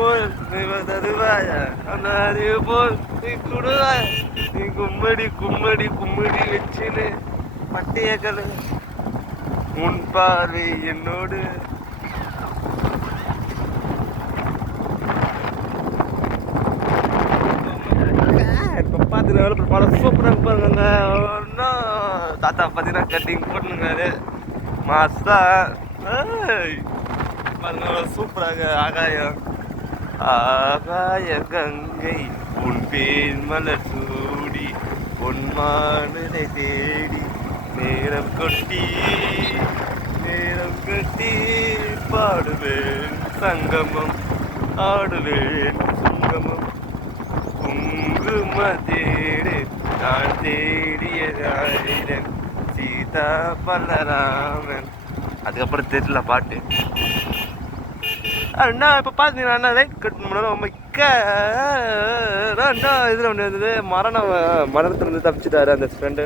போல் நீ தருவாய அந்த அறிவு போல் நீ குடுவாய நீ கும்மடி கும்மடி கும்மடி வச்சுன்னு பட்டைய கலு உன் பார்வை என்னோடு இப்போ பார்த்துட்டு படம் சூப்பராக பாருங்க. இன்னும் தாத்தா பார்த்தீங்கன்னா கட்டிங் போட்டுருங்காரு மாசா பாருங்க சூப்பராக ஆகாயம் ஆகாய கங்கை உன் பேர் மலர் சூடி பொன்மானதை தேடி நேரம் கொட்டி பாடுவேன் சங்கமம் ஆடுவேன் சங்கமம் குங்குமத்தேடு நான் தேடிய ராயன் சீதா பலராமன். அதுக்கப்புறம் தெரியல பாட்டு. அண்ணா இப்போ பார்த்தீங்கன்னா அண்ணா ரைட் கட் பண்ணணும் மிக்க அண்ணா இதில் ஒன்று இருந்தது மரணத்துலேருந்து தப்பிச்சிட்டாரு அந்த ஃப்ரெண்டு.